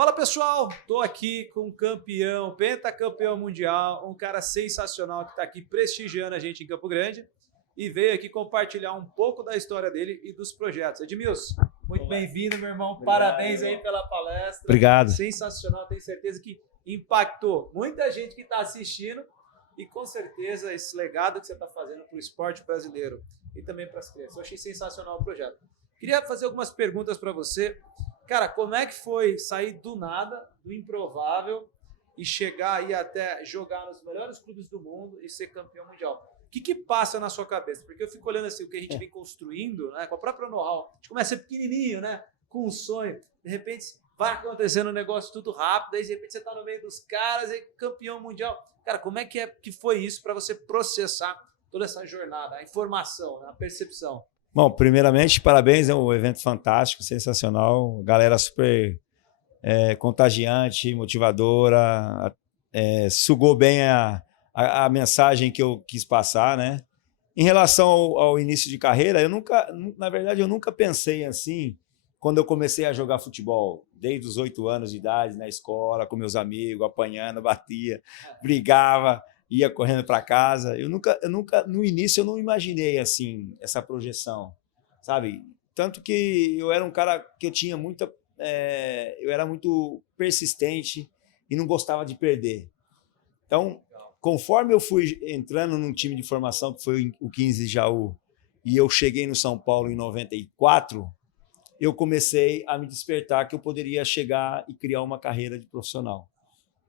Fala pessoal, tô aqui com um campeão, pentacampeão mundial, um cara sensacional que está aqui prestigiando a gente em Campo Grande e veio aqui compartilhar um pouco da história dele e dos projetos. Edmilson, muito bem-vindo, meu irmão. Obrigado, parabéns aí pela palestra. Obrigado. Sensacional, tenho certeza que impactou muita gente que está assistindo e com certeza esse legado que você está fazendo para o esporte brasileiro e também para as crianças. Eu achei sensacional o projeto. Queria fazer algumas perguntas para você. Cara, como é que foi sair do nada, do improvável, e chegar aí até jogar nos melhores clubes do mundo e ser campeão mundial? O que passa na sua cabeça? Porque eu fico olhando assim, o que a gente vem construindo, né, com a própria know-how. A gente começa pequenininho, né, com um sonho. De repente vai acontecendo um negócio tudo rápido, aí de repente você está no meio dos caras e campeão mundial. Cara, como é que foi isso para você processar toda essa jornada, a informação, né, a percepção? Bom, primeiramente, parabéns, é um evento fantástico, sensacional, galera super contagiante, motivadora, sugou bem a mensagem que eu quis passar, né? Em relação ao início de carreira, na verdade, eu nunca pensei assim, quando eu comecei a jogar futebol, desde os 8 anos de idade, na escola, com meus amigos, apanhando, batia, brigava, ia correndo para casa. Eu nunca, no início, eu não imaginei assim essa projeção, sabe? Tanto que eu era um cara que eu tinha eu era muito persistente e não gostava de perder. Então, conforme eu fui entrando num time de formação, que foi o 15 de Jaú, e eu cheguei no São Paulo em 94, eu comecei a me despertar que eu poderia chegar e criar uma carreira de profissional.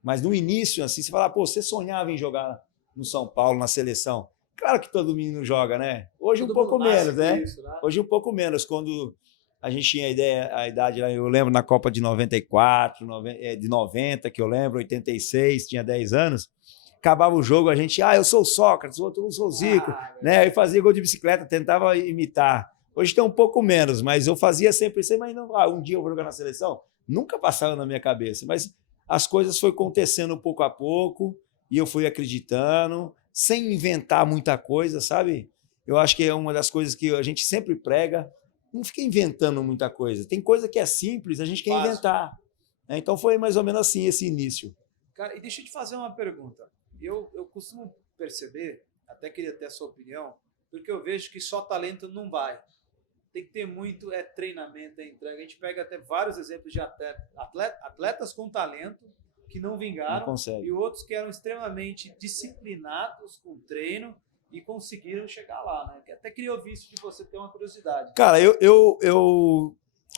Mas no início, assim, você fala, pô, você sonhava em jogar no São Paulo, na seleção? Claro que todo menino joga, né? Hoje um pouco menos, né? Hoje um pouco menos. Quando a gente tinha a idade, eu lembro na Copa de 94, de 90, que eu lembro, 86, tinha 10 anos, acabava o jogo, a gente, eu sou o Sócrates, o outro eu sou o Zico, né? Eu fazia gol de bicicleta, tentava imitar. Hoje tem um pouco menos, mas eu fazia sempre isso, mas não, um dia eu vou jogar na seleção? Nunca passava na minha cabeça, mas as coisas foram acontecendo pouco a pouco e eu fui acreditando, sem inventar muita coisa, sabe? Eu acho que é uma das coisas que a gente sempre prega, não fica inventando muita coisa. Tem coisa que é simples, a gente quer inventar. Então foi mais ou menos assim esse início. Cara, e deixa eu te fazer uma pergunta. Eu costumo perceber, até queria ter a sua opinião, porque eu vejo que só talento não vai. Tem que ter muito treinamento, entrega. A gente pega até vários exemplos de atletas com talento que não vingaram não e outros que eram extremamente disciplinados com treino e conseguiram chegar lá, né? Até queria ouvir isso de você, ter uma curiosidade. Cara,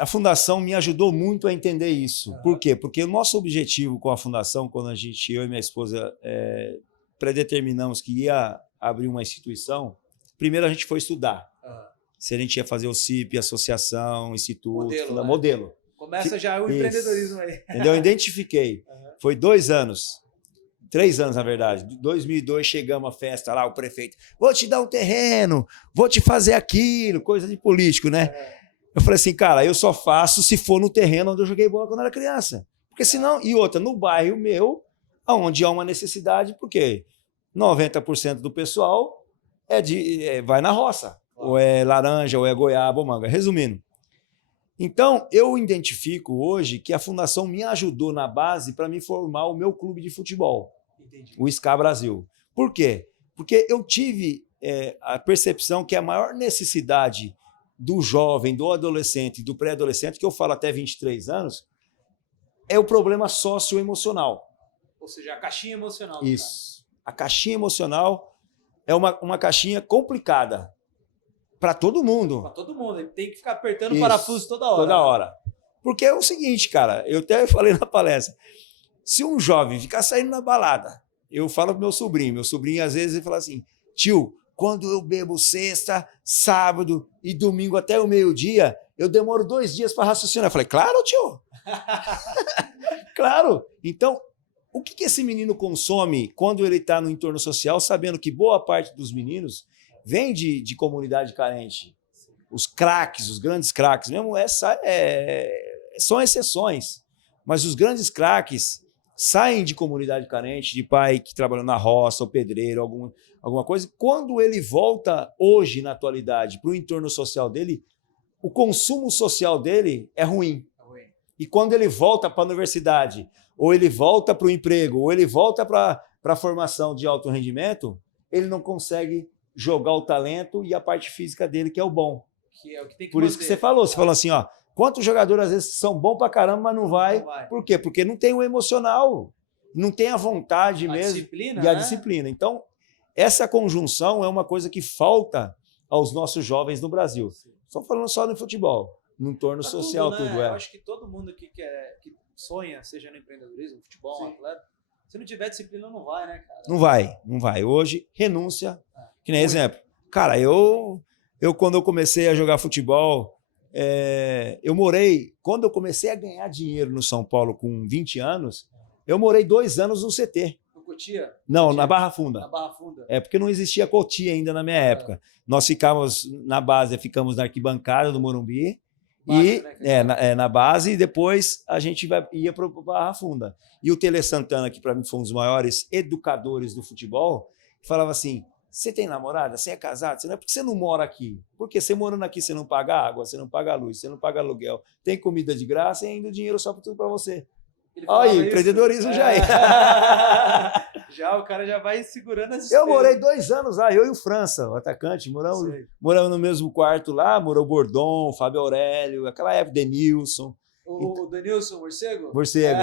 a Fundação me ajudou muito a entender isso. Por quê? Porque o nosso objetivo com a Fundação, quando eu e minha esposa predeterminamos que ia abrir uma instituição, primeiro a gente foi estudar. Se a gente ia fazer o CIP, associação, instituto, modelo. Começa já o empreendedorismo aí. Entendeu? Eu identifiquei. Foi 2 anos, 3 anos, na verdade. Em 2002 chegamos à festa lá, o prefeito, vou te dar um terreno, vou te fazer aquilo, coisa de político, né? Eu falei assim, cara, eu só faço se for no terreno onde eu joguei bola quando era criança. Porque senão, e outra, no bairro meu, onde há uma necessidade, porque 90% do pessoal vai na roça. Ou é laranja, ou é goiaba, ou manga. Resumindo. Então, eu identifico hoje que a Fundação me ajudou na base para me formar o meu clube de futebol, o SCA Brasil. Por quê? Porque eu tive a percepção que a maior necessidade do jovem, do adolescente, do pré-adolescente, que eu falo até 23 anos, é o problema socioemocional. Ou seja, a caixinha emocional. Isso. A caixinha emocional é uma caixinha complicada. Para todo mundo. Para todo mundo. Ele tem que ficar apertando o parafuso toda hora. Toda hora. Porque é o seguinte, cara, eu até falei na palestra, se um jovem ficar saindo na balada, eu falo pro meu sobrinho às vezes ele fala assim, tio, quando eu bebo sexta, sábado e domingo até o meio-dia, eu demoro 2 dias para raciocinar. Eu falei, claro, tio. Claro. Então, o que esse menino consome quando ele está no entorno social, sabendo que boa parte dos meninos vem de comunidade carente. Os craques, os grandes craques, mesmo são exceções, mas os grandes craques saem de comunidade carente, de pai que trabalhou na roça, ou pedreiro, alguma coisa. Quando ele volta hoje, na atualidade, para o entorno social dele, o consumo social dele é ruim. E quando ele volta para a universidade, ou ele volta para o emprego, ou ele volta para a formação de alto rendimento, ele não consegue jogar o talento e a parte física dele, que é o bom. Que é o que tem que Por isso que você falou assim, ó, quantos jogadores às vezes são bons pra caramba, mas não vai. Por quê? Porque não tem o emocional, não tem a vontade mesmo disciplina, e a né? disciplina. Então, essa conjunção é uma coisa que falta aos nossos jovens no Brasil. Estou falando só no futebol, no entorno social, tudo, né? tudo é. Eu acho que todo mundo aqui que sonha, seja no empreendedorismo, futebol, Sim. atleta, se não tiver disciplina, não vai, né, cara? Não vai. Hoje, renúncia, que nem exemplo. Cara, eu quando eu comecei a jogar futebol, quando eu comecei a ganhar dinheiro no São Paulo com 20 anos, eu morei 2 anos no CT. No Cotia? Não, Cotia? na Barra Funda. Na Barra Funda. Porque não existia Cotia ainda na minha época. Nós ficamos na base, ficamos na arquibancada do Morumbi, Base, né, na base, e depois a gente ia para o Barra Funda. E o Tele Santana, que para mim foi um dos maiores educadores do futebol, falava assim, você tem namorada? Você é casado? Por que você não mora aqui? Porque você morando aqui, você não paga água, você não paga luz, você não paga aluguel, tem comida de graça e ainda o dinheiro só tudo para você. Olha aí, empreendedorismo já é. Já, o cara já vai segurando as Eu morei 2 anos lá, eu e o França, o atacante, moramos no mesmo quarto lá, morou o Bordon, o Fábio Aurélio, aquela época, Denilson. O Denilson Morcego? Morcego,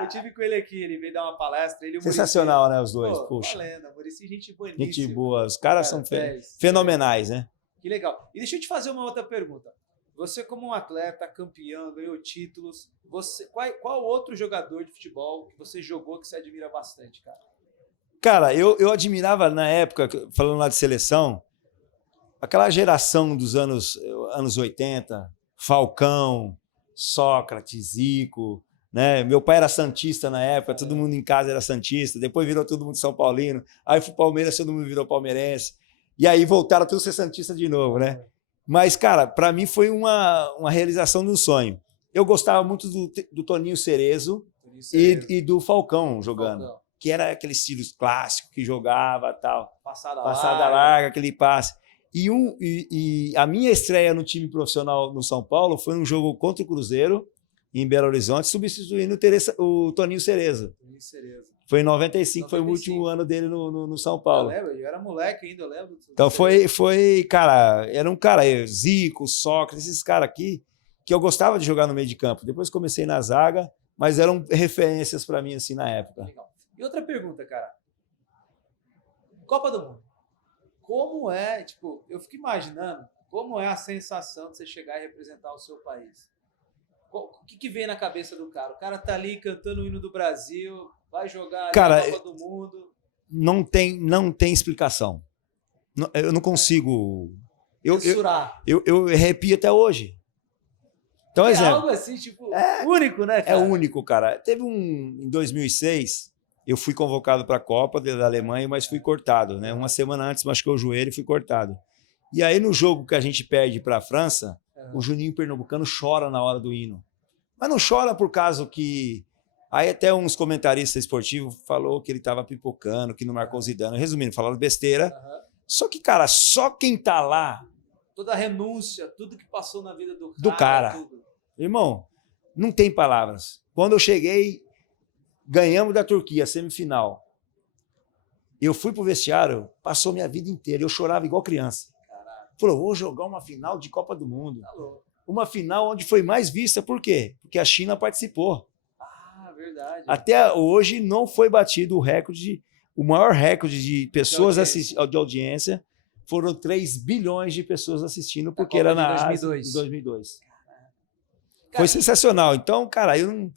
Eu tive com ele aqui, ele veio dar uma palestra. Ele, sensacional, né, os dois? Pô, puxa. Valendo, Muricy, gente boníssima. Gente boa, os caras são fenomenais, né? Que legal. E deixa eu te fazer uma outra pergunta. Você, como um atleta, campeão, ganhou títulos, qual outro jogador de futebol que você jogou que você admira bastante, cara? Cara, eu admirava na época, falando lá de seleção, aquela geração dos anos 80, Falcão, Sócrates, Zico, né? Meu pai era santista na época, todo mundo em casa era santista, depois virou todo mundo São Paulino, aí fui Palmeiras, todo mundo virou palmeirense, e aí voltaram todos a ser santista de novo, né? Mas, cara, para mim foi uma realização de um sonho. Eu gostava muito do Toninho Cerezo e do Falcão jogando, que era aquele estilo clássico que jogava tal. Passada larga, aquele passe. E a minha estreia no time profissional no São Paulo foi um jogo contra o Cruzeiro, em Belo Horizonte, substituindo o Toninho Cerezo. Foi em 95, foi o último ano dele no São Paulo. Eu lembro, eu era moleque ainda, eu lembro. Então cara, era um cara, Zico, Sócrates, esses caras aqui, que eu gostava de jogar no meio de campo. Depois comecei na zaga, mas eram referências para mim assim na época. Legal. E outra pergunta, cara. Copa do Mundo. Como é, tipo, eu fico imaginando como é a sensação de você chegar e representar o seu país. O que vem na cabeça do cara? O cara tá ali cantando o hino do Brasil, vai jogar a Copa do Mundo. Não tem explicação. Eu não consigo. Eu arrepio até hoje. Então, exemplo. Algo assim, tipo, único, né, cara? É único, cara. Teve em 2006, eu fui convocado para a Copa da Alemanha, mas fui cortado, né? Uma semana antes machucou o joelho e fui cortado. E aí, no jogo que a gente perde para a França, o Juninho Pernambucano chora na hora do hino. Mas não chora por causa que... Aí até uns comentaristas esportivos falou que ele estava pipocando, que não marcou o Zidane. Resumindo, falaram besteira. Só que, cara, só quem tá lá... Toda a renúncia, tudo que passou na vida do cara. Tudo. Irmão, não tem palavras. Quando eu cheguei, ganhamos da Turquia, semifinal. Eu fui pro vestiário, passou minha vida inteira. Eu chorava igual criança. Falou, vou jogar uma final de Copa do Mundo. Uma final onde foi mais vista. Por quê? Porque a China participou. Verdade. Até hoje não foi batido o maior recorde de pessoas de audiência. Foram 3 bilhões de pessoas assistindo, porque era na Ásia em 2002. Foi sensacional. Então, cara, eu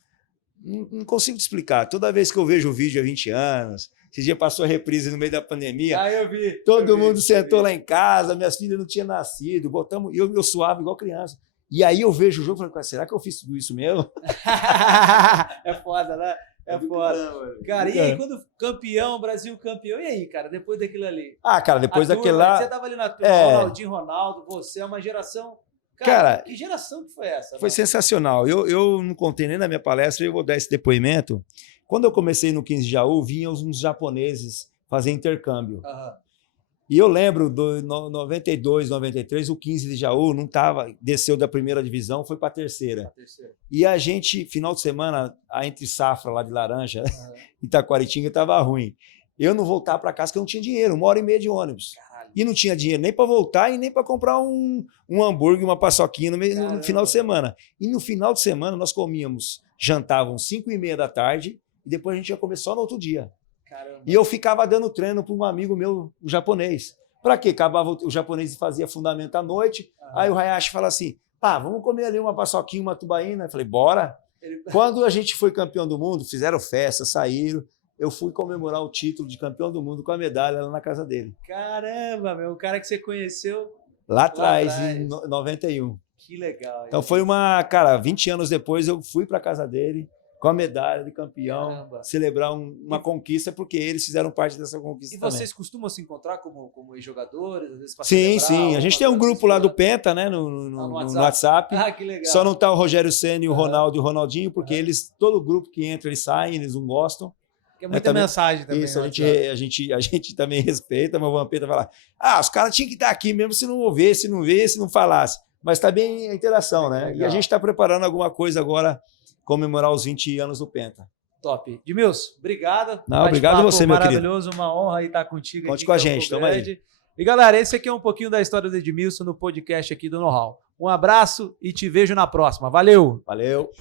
não consigo te explicar. Toda vez que eu vejo o vídeo há 20 anos, esse dia passou a reprise no meio da pandemia. Eu vi. Todo mundo sentou lá em casa, minhas filhas não tinham nascido, eu suava igual criança. E aí eu vejo o jogo e falo, será que eu fiz tudo isso mesmo? É foda, né? É foda. Cara, e aí, quando campeão, Brasil campeão, e aí, cara, depois daquilo ali? Cara, depois daquele lá... Você tava ali na turma, Ronaldo, você é uma geração... Cara, que geração que foi essa? Foi sensacional. Eu não contei nem na minha palestra, eu vou dar esse depoimento. Quando eu comecei no 15 de Jaú, vinham uns japoneses fazer intercâmbio. E eu lembro, do 92, 93, o 15 de Jaú não tava, desceu da primeira divisão, foi para a terceira. E a gente, final de semana, a entre safra lá de laranja, Itaquaritinga, estava ruim. Eu não voltava para casa porque eu não tinha dinheiro, 1h30 de ônibus. Caralho. E não tinha dinheiro nem para voltar e nem para comprar um hambúrguer, uma paçoquinha no final de semana. E no final de semana nós comíamos, jantávamos 5h30 da tarde e depois a gente ia comer só no outro dia. Caramba. E eu ficava dando treino para um amigo meu, o japonês. Para quê? Acabava o japonês fazia fundamento à noite, aí o Hayashi fala assim, pá, vamos comer ali uma paçoquinha, uma tubaína. Eu falei, bora. Quando a gente foi campeão do mundo, fizeram festa, saíram, eu fui comemorar o título de campeão do mundo com a medalha lá na casa dele. Caramba, meu, o cara que você conheceu lá atrás, em 91. Que legal. Então foi cara, 20 anos depois eu fui para casa dele, com a medalha de campeão, caramba, celebrar uma conquista, porque eles fizeram parte dessa conquista. E vocês também costumam se encontrar como ex-jogadores? Às vezes sim. A gente tem um grupo lá do Penta, né, no WhatsApp. Ah, que legal. Só não tá o Rogério Ceni, o Ronaldo e o Ronaldinho, porque eles, todo grupo que entra, eles saem, eles não gostam. Que é muita mensagem também. Isso, a gente também respeita, mas o Vampeta fala, os caras tinham que estar aqui mesmo se não ouvisse, se não falasse. Mas tá bem a interação, né? Legal. E a gente está preparando alguma coisa agora, comemorar os 20 anos do Penta. Top. Edmilson, obrigado. Não, obrigado a você, meu querido. Maravilhoso, uma honra estar contigo. Conte com a gente, tamo aí. E galera, esse aqui é um pouquinho da história do Edmilson no podcast aqui do Know How. Um abraço e te vejo na próxima. Valeu! Valeu!